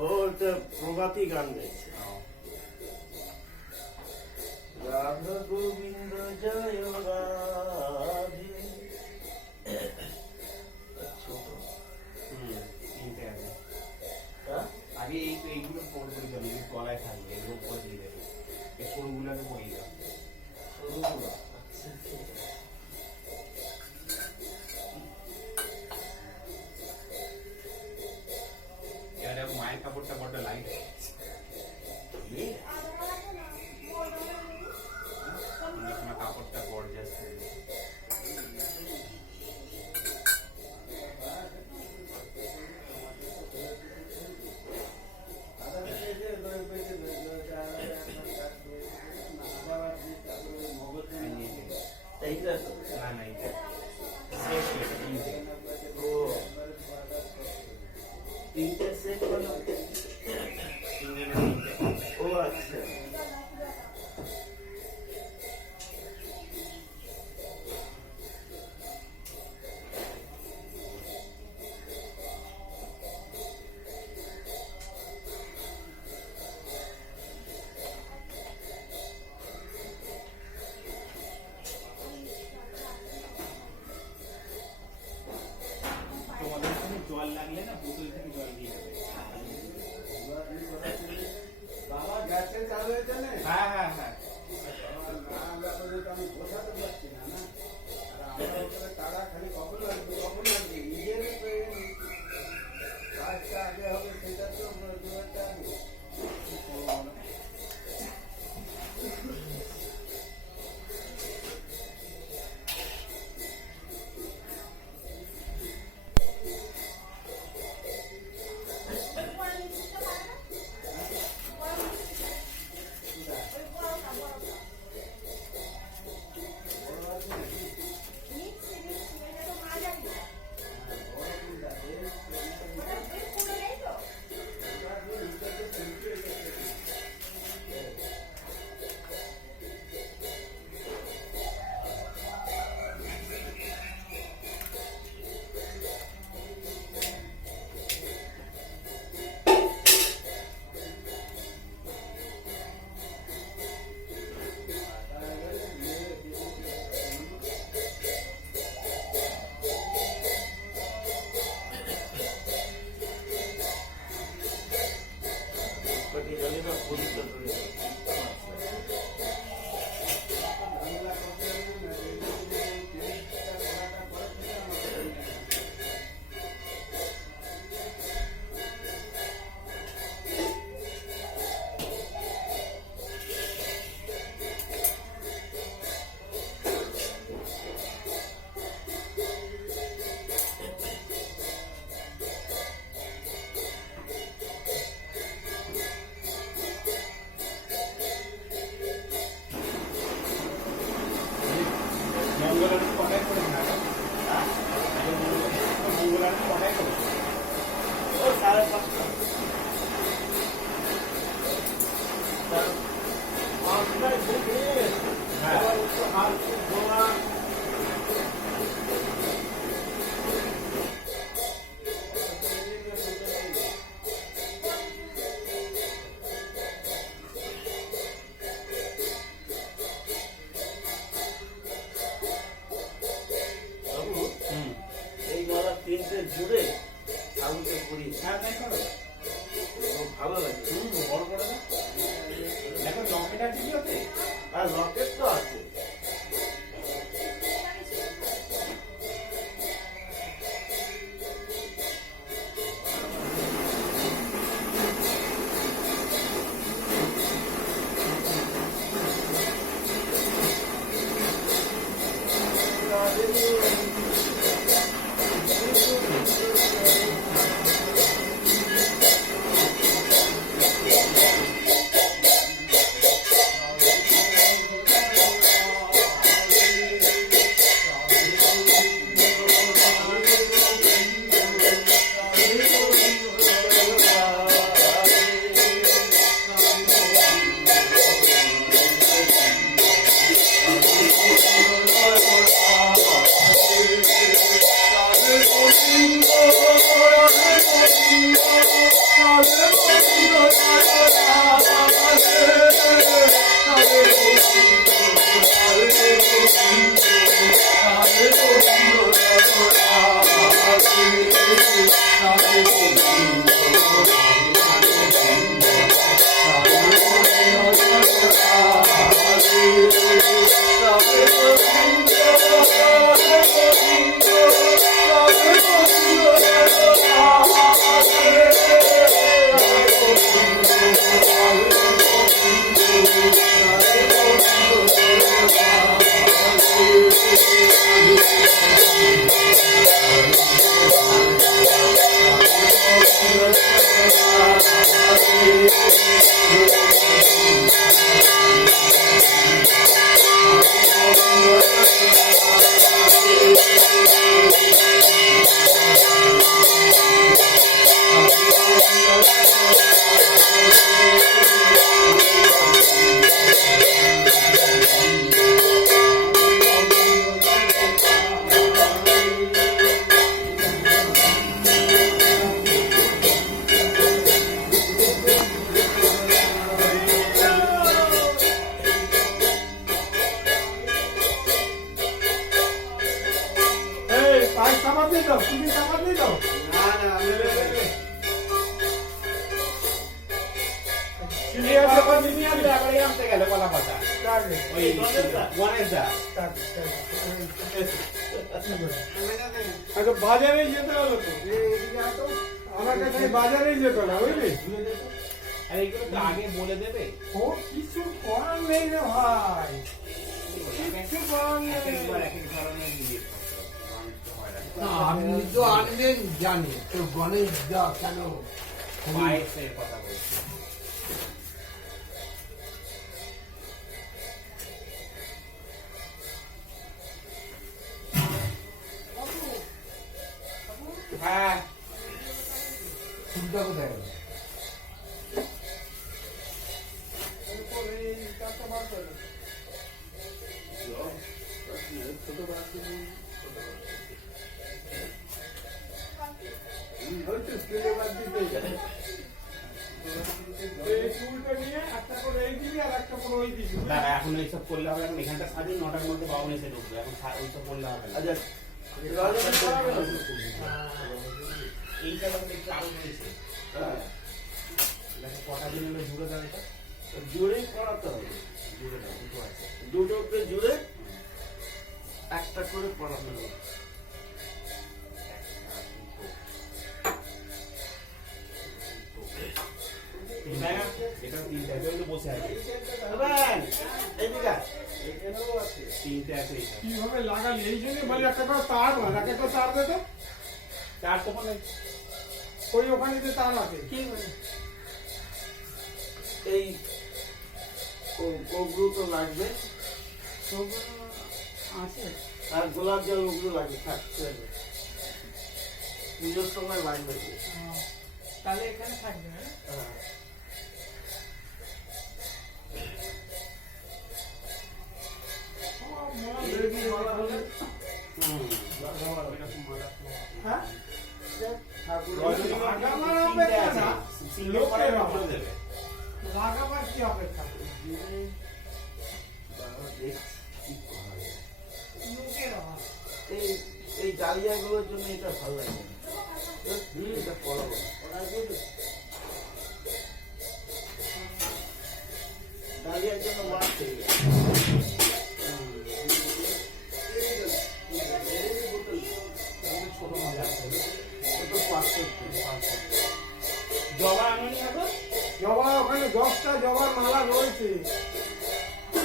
ওটা প্রভাতী গান গাইছে। রাধা গোবিন্দ জয় রাধে। তিনটে আগে আগে এইগুলো পড়ে যাবে, তলায় থাকবে, এগুলো পরে দিয়ে দেবে, এই সরুগুলোকে পড়িয়ে যাবে। সরুগুলো এবারে মায়ের কাপড়টা বড্ড লাইট, কাপড়টা গর্জাস। এইটা তো না না, এটা শেষ হয়েছে তিনটে। ও তিনটে সেট হলো। তিনটে না তিনটে। ও আচ্ছা। তোমাদের ওখানে জল লাগলে না বোতল থেকে জল দিয়ে দেবে। বাবা গ্যাসে চালু হয়েছে না? হ্যাঁ হ্যাঁ হ্যাঁ, আমি বসাতে পারছি না না, আর আমরা ওখানে তারা খালি কখন আসবে নিজের কাজটা আগে হবে, সেটা তো জোয়ারটা আগে। কটি জলে সব পবিত্র করে দেবে। মঙ্গলার কটায় করে না, মঙ্গলার কটায় করে? ও 5:30। পাঁচটায় থেকে আবার একটু হাত ধোয়া। বাবু এই গলা তিনটে জুড়ে আঙুলকে পরিয়ে হ্যাঁ তাই করো, ভালো লাগে। বড় করে দাও। দেখো লকেট আছে কি ওতে? আর লকেট তো আছে। এই পাঁচ সাবান দিয়ে দাও, তুমি সাবান দিয়ে দাও। না না আমি চিনি আছে এখন যদি আমি একবারে আনতে গেলে কলা পাতা কাটবে। ওই গণেশদা কাটবে, আচ্ছা বাজারে যেতে হলো তো, আমার কাছে বাজারেই যেত না বুঝলি। আর এগুলো তো আগে বলে দেবে ও কিছু করার নেই রে ভাই, কিছু করার নেই। একবার এক এক ধরনের জিনিস না, আপনি তো আনবেন জানি তো গণেশ দা কেন পায়েসের কথা বলছি হ্যাঁ সুবিধা কোথায় গেল? এই চুলটা নিয়ে একটা করে এই দিবি আর একটা করে ওই দিবি। দাদা এখন এইসব করলে হবে এখন এখানটা সাজিয়ে 9টার মধ্যে বাবন এসে ঢুকবে এখন ওইসব করলে হবে না আচ্ছা এইটা দেখতে আরো রয়েছে দেখো কটা দিন হলো জুড়ে দাও এটা জুড়েই পড়াতে হবে, জুড়ে দাও দুটো আছে দুটোকে জুড়ে একটা করে পড়াতে হবে। এটা তিনটা এটা বসে আছে এইদিকে আয়। এখানেও আছে। তিনটে আছে এইটা কিভাবে লাগালি এই জন্য বলি একটা করে তার মার, একটা করে তার দে তো। চার তো মানে ওই ওখানে যে তার আছে এই ওগুলো তো লাগবে আছে। আর গোলাপ জল ওগুলো লাগবে, থাকছে পুজোর সময় লাগবে। তাহলে এখানে থাকবে। হ্যাঁ। হ্যাঁ ঠাকুর লাগাবার অপেক্ষা না, লোকের অভাব। দেবে লাগাবার কি অপেক্ষা, লোকের অভাব। এই ডালিয়াগুলোর জন্য এটা ভালো লাগে না। এটা পড়াবো ডালিয়ার জন্য মাছ থেকে গেছে। ছোট মাছ আছে ওটা 500 জবা আনুনি এখন জবা ওখানে 10টা জবার মালা রয়েছে।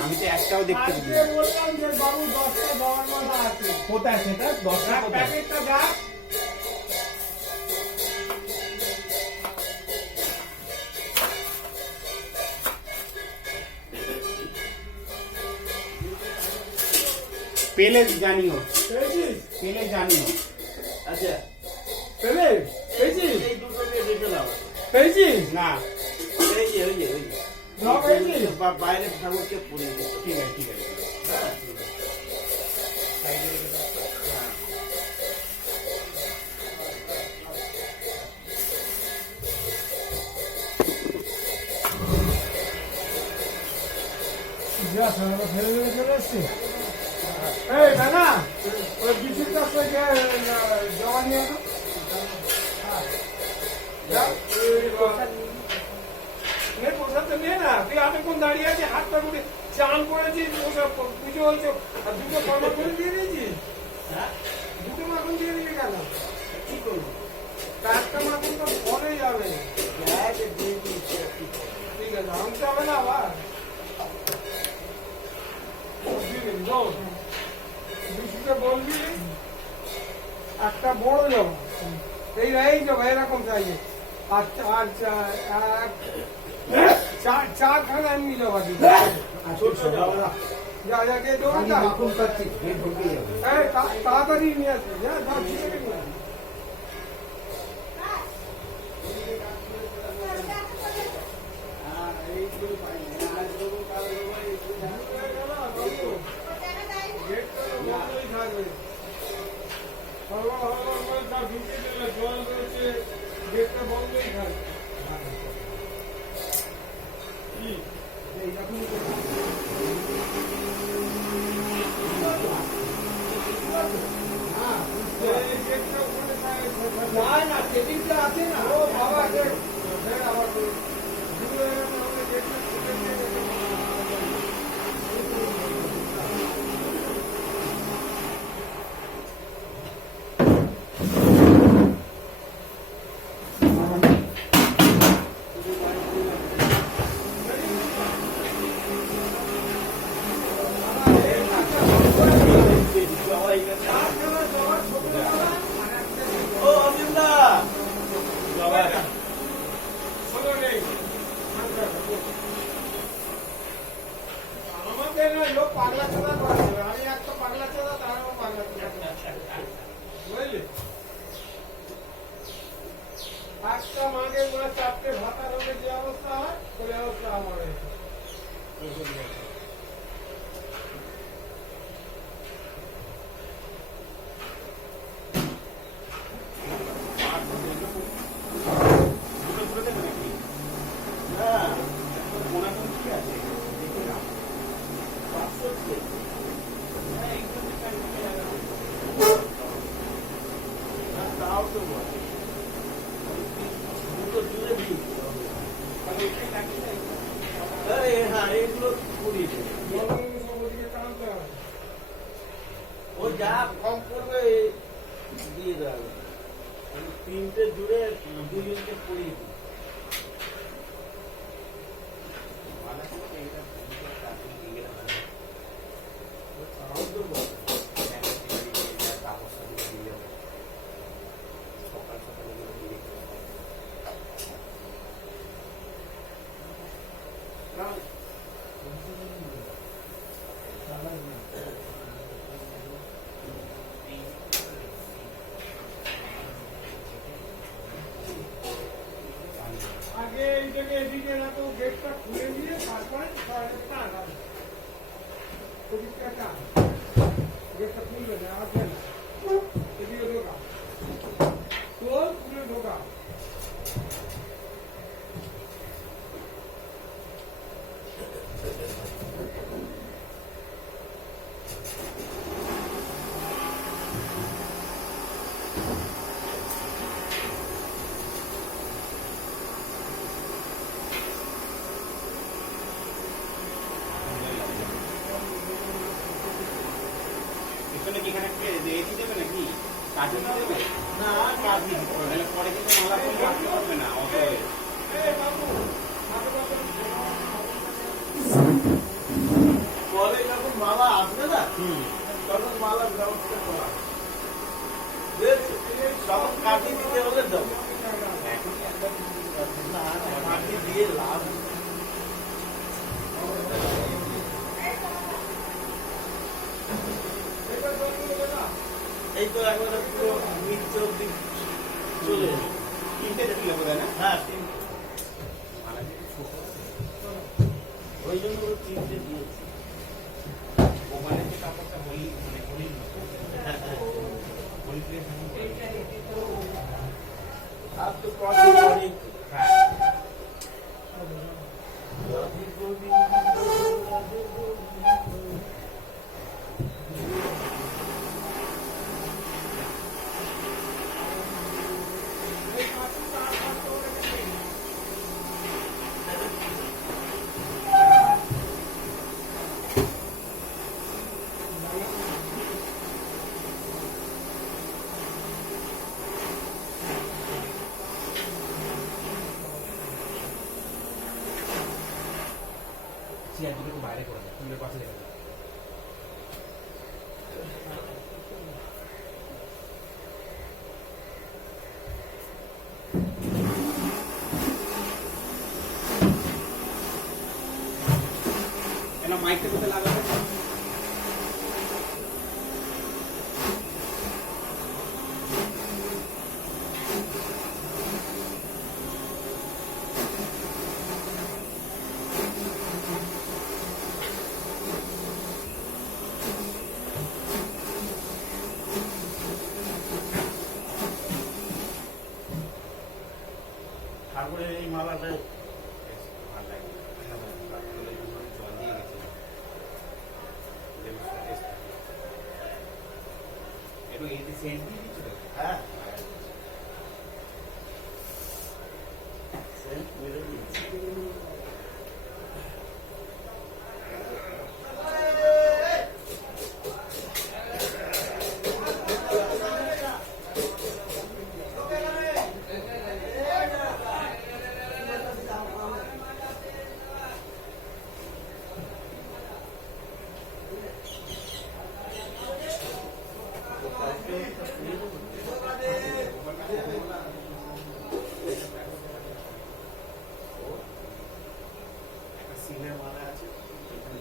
আমি তো একটাও দেখতে আজকে পাচ্ছি বললাম যে বাবু 10টা জবার মালা আছে, কোথায় সেটা 10টা কোথায় প্যাকেটটা যা। পেলে জানিও পেয়েছিস? পেলে জানিও আচ্ছা পেলে? পেয়েছিস? এই দুটোকে রেখে দাও। পেয়েছিস? না এই যে ওই যে ওই যে। না পেয়েছিস? বাইরে ঠাকুরকে পড়িয়ে দিতে। ঠিক আছে ঠিক আছে হ্যাঁ সাইডে রেখে দাও। যা সারা ফেলে ফেলে চলে এসছি। এই দাদা, ওই বিচিত্রা থেকে জমা নিয়ে আসো। হ্যাঁ। যা, এই প্রসাদ নে, প্রসাদ তো নে না। তুই এতক্ষণ দাঁড়িয়ে আছিস, হাতটা করে চান করেছিস, ওসব পুজো হয়েছে, আর দুটো কর্মা করে দিয়ে দিয়েছিস। হ্যাঁ দুটো মাখন দিয়ে দিবি কেন? কি করবো? চারটা মাখন তো পরে যাবে। গ্যাস দিয়ে দিয়েছি আর কি করবো? ঠিক আছে, আনতে হবে না আবার। দিয়ে দিবি, বল। বিশুকে বলবি একটা বড় জমা, এই জমা এরকম সাইজে, আর চারখানা এমনি জমা দিবি। যা যা কে জমা আমি মাখন পাচ্ছি ঢের ঢুকে যাবে তাড়াতাড়ি নিয়ে আসবি। হ্যাঁ, ও অমিন্দা আমাদের লোক পাগলা চোদা করে আমি একটা পাগলা চোদা তারও পাগলা চোদা বুঝলি একটা মাকে মানে চারটে ভাতা রোগে যে অবস্থা হয় ওই অবস্থা আমার হয়েছে এগুলো পুড়িয়ে দেবে। ওদিকে টানতে হবে ও যা কম করবে দিয়ে দেওয়া হবে। আমি তিনটে জুড়ে দুজনকে পুড়িয়ে দিই আগে এই থেকে এদিকে রাখো গেটটা খুলে দিয়ে তারপরে টান ওদিকটা টান গেটটা খুলবে না আসবে না এদিকে ঢোকা তোর খুলে ঢোকা এখানে কি এখানে এটি দেবে নাকি কাঠি দেবে না কাটি তাহলে পরে কিন্তু মালা করে রাখতে পারবে না অত পরে যখন মালা আসবে না তখন মালার ব্যবস্থা করা বেশ, তখন কাটি দিতে হলে দেবো না কাটি দিয়ে লাভ নেই। এই তো একবারে পুরো মিড অব্দি চলে এলো। তিনটে দিলে বোধ হয় না হ্যাঁ তিনটে। ওই জন্য ওরা তিনটে দিয়েছি ওখানে যে কাপড়টা হলি মানে হলি হলি প্লেস আর তো কদিন অনেক চেয়ার দুটো একটু বাইরে করে দেয় ফুলের পাশে রেখে দেয় মাইকটা কোথায় লাগাবে তারপরে এই মালাটা ভালো লাগে জল দিয়ে গেছে একটু এতে সেন্ট দিয়ে দিচ্ছ হ্যাঁ সিলের মারা আছে এখানে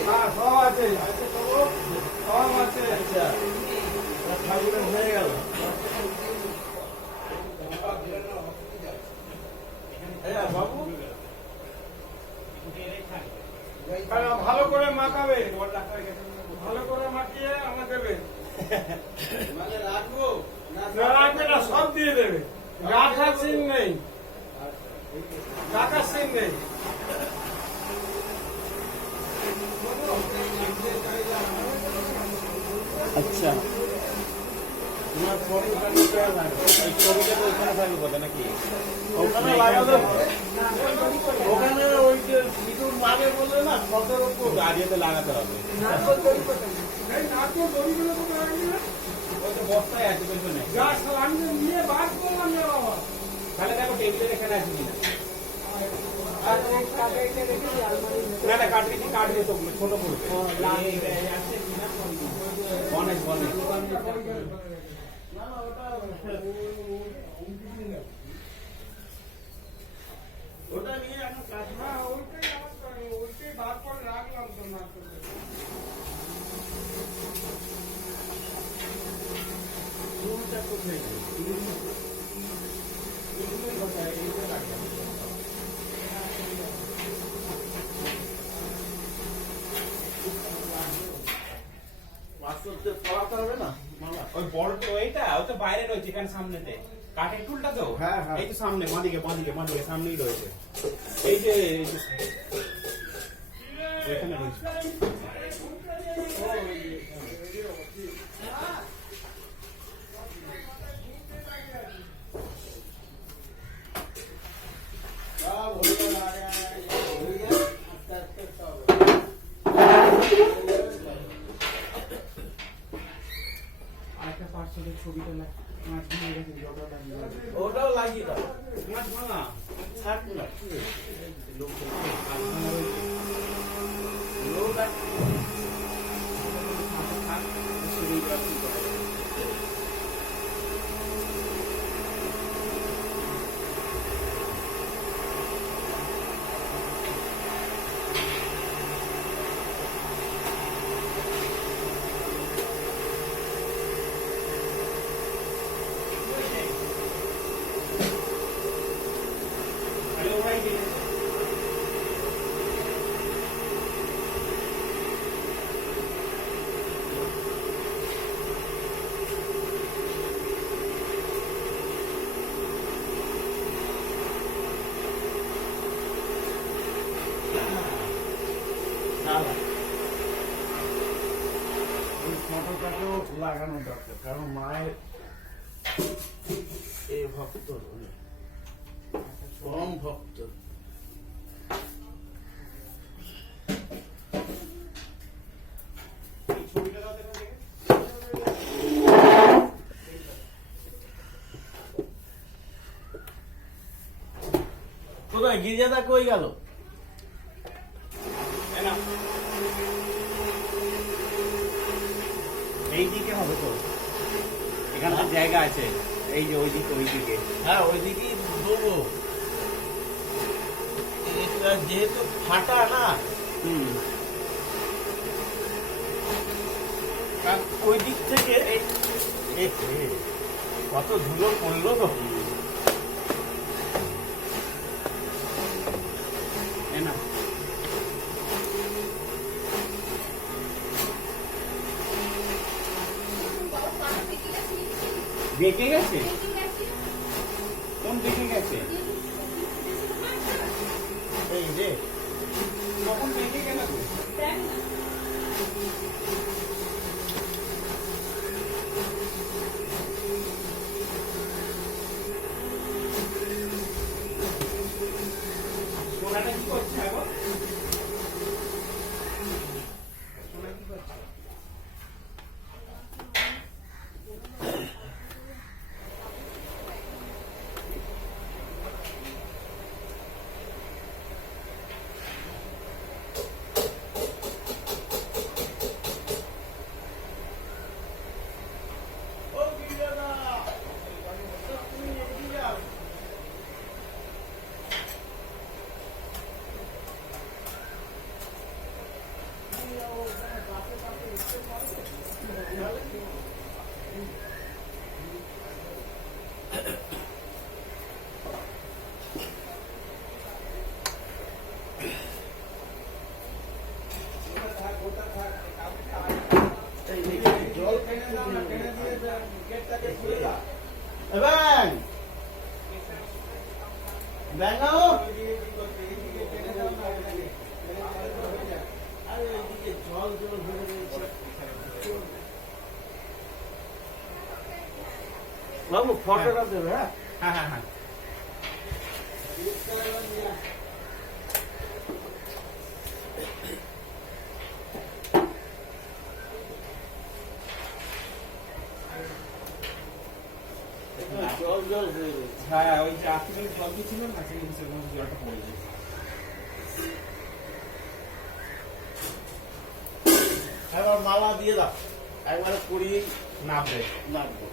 হ্যাঁ, সব আছে। সব আছে। ঠাকুরের হয়ে গেল বাবু কারণ ভালো করে মাখাবে, ভালো করে মাখিয়ে আমার দেবে। মানে রাখবো না রাখবে না, সব দিয়ে দেবে। রাখার সিন নেই, রাখার সিন নেই। আচ্ছা তোমার ফটোটা নিতে হবে এই ছবিটা তো ওখানে থাকবে কথা নাকি ওখানে লাগাতে ওখানে ওই যে সিঁদুর মানে বললে না ছকের উপর গাড়িতে লাগাতে হবে এই নারকেল দড়িগুলো তো রাখবি না। ওই তো বস্তায় আছে পেছনে যা আমি নিয়ে বার করলাম না বাবা। তাহলে দেখো টেবিলের এখানে আছে কিনা না না কাটবি কি কাটবে তো ছোট করবে আছে কিনা বনে বনে না না ওটা ওটা নিয়ে এখন কাজ হ্যাঁ, ওইটাই বার করে রাখলাম তো নারকেল। রুমটা কোথায় বাস্তবতে পড়াতে হবে না মামা ওই বড় তো এইটা ও তো বাইরে রয়েছে এখানে সামনেতে কাঠের টুলটা তো হ্যাঁ, হ্যাঁ। এই তো সামনে বাঁদিকে বাঁদিকে বাঁদিকে সামনেই রয়েছে এই যে এখানে রয়েছে আরেকটা পার্সেলের ছবিটা মাছ দিয়ে রেখে দিই ওটাও লাগিয়ে দেবো। ওটাও লাগিয়ে দাও মাছ ভাঙা থাক না লোক মাছ ভাঙা রয়েছে লোক আর থাক শরীরটা কি করে হ্যালো ভাই ওই ফটোটাকেও লাগানো দরকার কারণ মায়ের এই ভক্ত পরম ভক্ত এই ছবিটা দাও দেখো দেখে কোথায় গির্জাদা কই গেল এই নাও। এই দিকে হবে তো এখানে তো জায়গা আছে এই যে ওই দিকে হ্যাঁ ওইদিকেই দেবো এটা যেহেতু ফাটা না হুম ওই দিক থেকে কত ধুলো পড়লো তো না বেঁকে গেছে? কোন বেঁকে গেছে? এই যে কখন বেঁকে গেল? সোনাটা কি করছে এখন? সোনা কি করছে? ও বিরাদা তুমি এগিয়ে যাও জল টেনে দাও না, টেনে দিয়ে গেটটাকে খুলে দাও। ব্যাং ব্যাঙাও এইদিকে টেনে দাও না, এটাকে। টেনে দিলে তো হয়ে যায়। আরে এদিকে জল জল ভরে রয়েছে বাবু ফটোটা দেবে হ্যাঁ হ্যাঁ হ্যাঁ হ্যাঁ জল জল হয়ে রয়েছে হ্যাঁ ওই যে আজকে জল দিচ্ছিল না সেখানে জলটা পড়ে যায়। এবার মালা দিয়ে দাও একবারে পরিয়ে নামবে। নামবো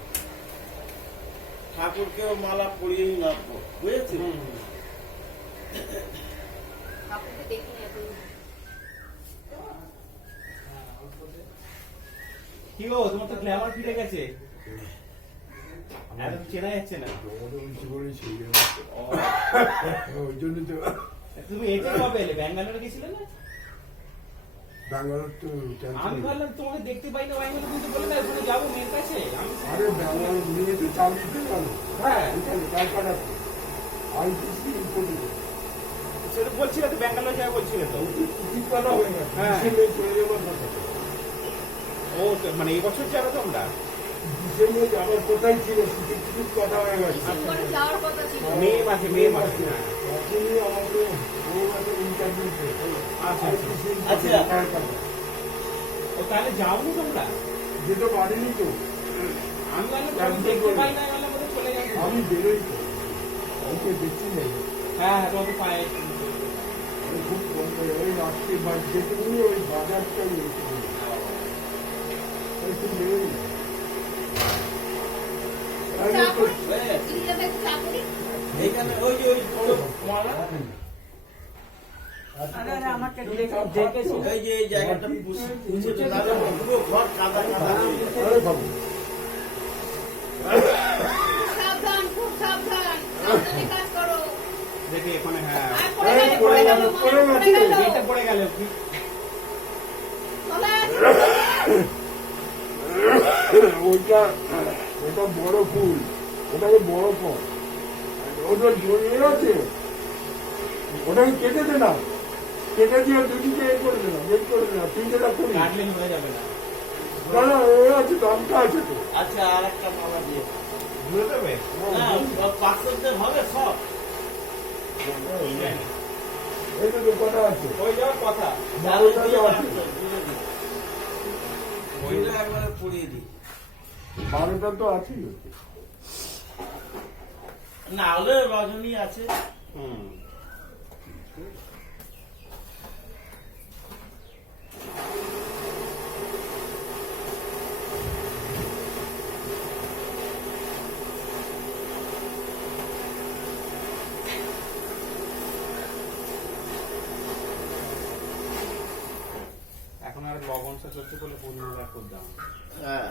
ঠাকুরকেও মালা পরিয়েই নামবো বুঝেছি ঠাকুরকে দেখিনি এখন। কি গো তোমার তো গ্ল্যামার ফিরে গেছে, একদম চেনা যাচ্ছে না। ও, ওই জন্য তো তুমি এতে কবে এলে? ব্যাঙ্গালোরে গেছিলে না? ব্যাঙ্গালোর তো আমি ভাবলাম তোমাকে দেখতে পাই না ব্যাঙ্গালোর, কিন্তু বলে দেয় ওখানে যাবো মেয়ের কাছে। আরে ব্যাঙ্গালোর নিয়ে তো চালিয়ে দিতে পারো। হ্যাঁ ক্যালকাটা আইটিসি ইম্পোর্টেড সেটা বলছিলে তো, ব্যাঙ্গালোর যাবে বলছিলে তো। টিকিট কাটা হয়ে গেছে। হ্যাঁ। ডিসেম্বরে চলে যাবার কথা। ও তো মানে এই বছর যাবে তোমরা? ডিসেম্বরে যাবার কোথায় ছিল, টিকিট কাটা হয়ে গেছে। ডিসেম্বরে যাওয়ার কথা ছিল। মে মাসে হ্যাঁ। এখনই আমাকে ও একটা ইন্টারভিউ আচ্ছা আচ্ছা। আচ্ছা। ও তাহলে যাওনি তোমরা? যেতে পারিনি তো, আমি ভাবলাম তোমাকে দেখতে পাই না, বললাম বোধহয় চলে যাবে। আমি বেরোই তো, ওকে দেখছি না। হ্যাঁ হ্যাঁ তোমাকে পায়ে আমি খুব কম করে ওই রাত্রে যেটুকুনি ওই বাজারটা একটু বেরোই না। চা করি? দিদিটাকে একটু চা করি? এখানে ওই যে ওই বড় মালা এই যে এই জায়গাটা মুছে দাও পুরো ঘর কাদা কাদা হয়ে গেছে। আরে বাবু, সাবধান, খুব সাবধান। সাবধানে কাজ করো। দেখি এখানে। হ্যাঁ আর পড়ে গেলে, পড়ে গেল, পড়ে গেল, পড়ে গেল। এটা পড়ে গেল। চলে আসো। ওইটা ওটা বড় ফুল, ওটাকে বড় ফল, ওটা জড়িয়ে আছে, ওটাকে কেটে দে না, কেটে দিয়ে দুদিকে এ করে দে না, বের করে দে না, তিনটেটা করি কাটলে হয়ে যাবে না। না না, এ আছে তো, আমটা আছে তো, আচ্ছা আর একটা মালা দিয়ে ধুয়ে দেবে? না পাঁচশোতে হবে সব এই তো কটা আছে, ওই যাওয়ার কথা। বারোটা আছে, ওইটা একবারে পরিয়ে দিই 12টা তো আছেই। না হলে রজনী আছে হুম এখন আর লবণটা চলছে বলে পূর্ণরা খুব দাম হ্যাঁ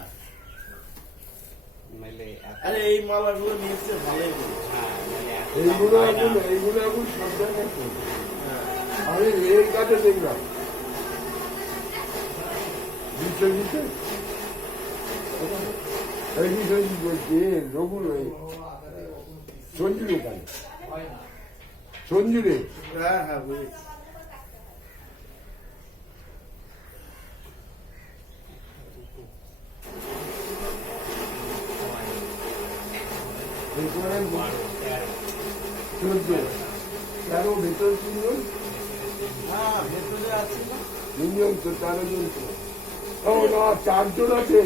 নাইলে এত- আরে এই মালাগুলো নিয়েছে ভালোই বলে। হ্যাঁ, নাইলে এত দাম এইগুলো হয় না। এখন সাবধানে করবো। আমি এই কাজে দেখলাম দিচ্ছে এই বিষয় কি বলছি রঘুর সঞ্জুর ওখানে সঞ্জুরে হ্যাঁ হ্যাঁ বুঝেছি বারো, তেরো। 14 তেরো ভেতর 3 জন হ্যাঁ ভেতরে আছে না 3 জন তো 13 জন তো ও না 4 জন আছে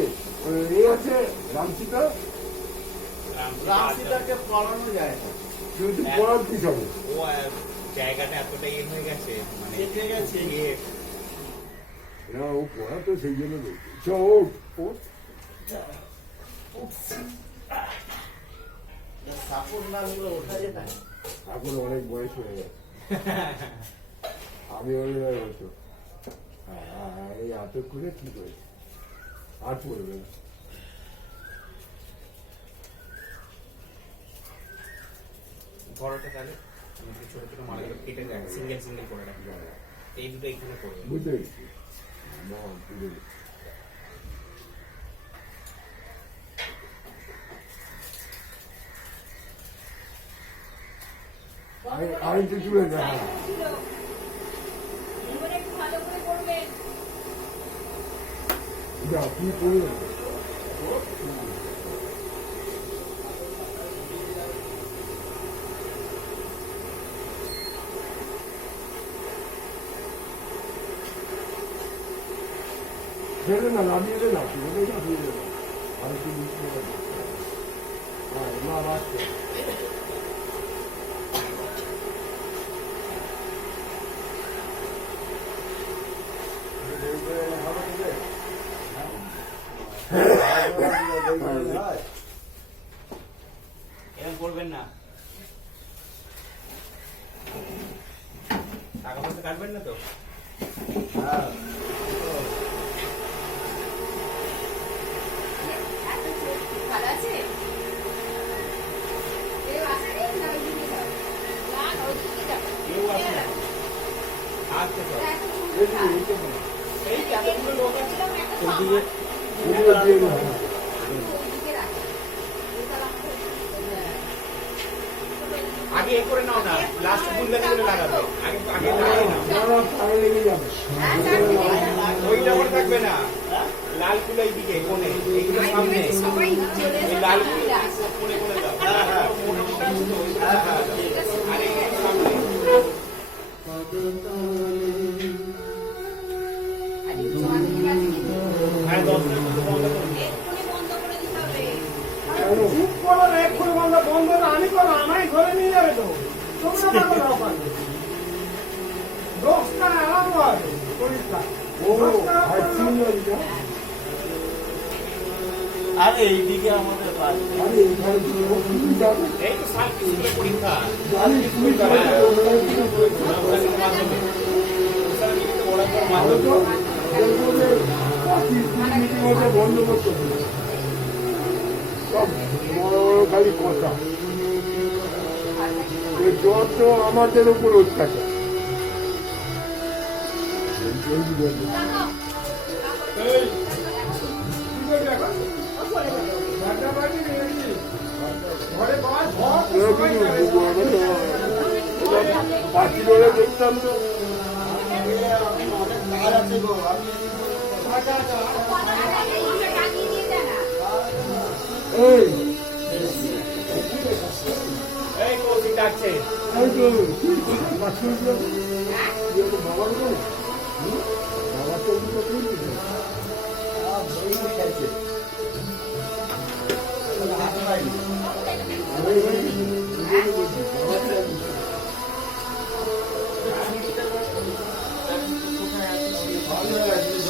এই আছে রামসীতা রাশিটাকে পড়ানো যায় না কিন্তু পড়ার কি হবে ও জায়গাটা এতটা ইয়ে হয়ে গেছে মানে কেটে গেছে। ইয়ে, না ও পড়া তো সেই জন্য বলছি চোখ সাপোর্ট না নিলে ওঠা যেত না। এখন অনেক বয়স হয়ে গেছে আমি অনেক বছর এই আটক করে কি করেছি আর পড়বে না বড়টা তাহলে আমি একটু ছোট ছোট মালাগুলো কেটে দেয় সিঙ্গেল সিঙ্গেল করে রাখি এই দুটো এখানে করবো বুঝতে পেরেছি না, বুঝতে পেরেছি। আমি তো তুলে দেয় ছিল। এবারে একটু ভালো করে করবেন। যা কি করবে ছেড়ে না নামিয়ে দে না ছেড়ে দে নামিয়ে দে না আর কি বুঝতে পারছি হ্যাঁ মা বাচ্চা এরকম করবেন না টাকা পয়সা কাটবেন না তো ভালো আছে? কেউ আসেনি? না ওইদিকে যাও? না, না, ওইদিকে যাও। কেউ আসে না আচ্ছা স্যার এত সুন্দর কাজ। এই এতগুলো লোক আছে বলছিলাম একটা তো ওইদিকে আমার। এগুলো দিয়ে দেবো ওইদিকে রাখো। ওইটা রাখো। আগে এ করে নাও না লাস্ট বুল্লানি করে লাগাবে আগে আগে লাগাই না না তাহলে লেগে যাবে হ্যাঁ, চারদিকে রাখো। ওইটা করে থাকবে না লাল ফুল এইদিকে কোণে এইগুলো আমি সামনে ভেবেছি সবাই চলে এই এসে লাল ফিরে আসবে। ফুল কোণে কোণে দাও হ্যাঁ হ্যাঁ ঠিক আছে। আরে এইগুলো সামনে আর এই জল দিয়ে রাখি। হ্যাঁ 10 মিনিট মতো বন্ধ করুন এক্ষুনি বন্ধ করে দিতে হবে। খুব করো না এক্ষুনি বন্ধ না আমি করো আমায় ধরে নিয়ে যাবে তো তোমরা না করো পারবে দোষটা আলাদা হবে পরীক্ষা আরে এইদিকে আমাদের বাড়ি এই তো সাল স্কুলে পরীক্ষা বন্ধ করতে হবে সব বড় বড় খালি কথা যত আমাদের উপর অত্যাচার রাখো। এই, কি করবি এখন? ও চলে যাবে। ঘরটা বাড়ি রেখেছি। ঘরে বস, বস, সবাই যাবে। পাখি ধরে দেখতাম তো কাজ আছে গো আমি আচ্ছা, আচ্ছা। এইগুলো টাঙিয়ে দিয়ে যা না। এই এই কৌশিক ডাকছে এই তো, মাছুর হ্যাঁ? বাবার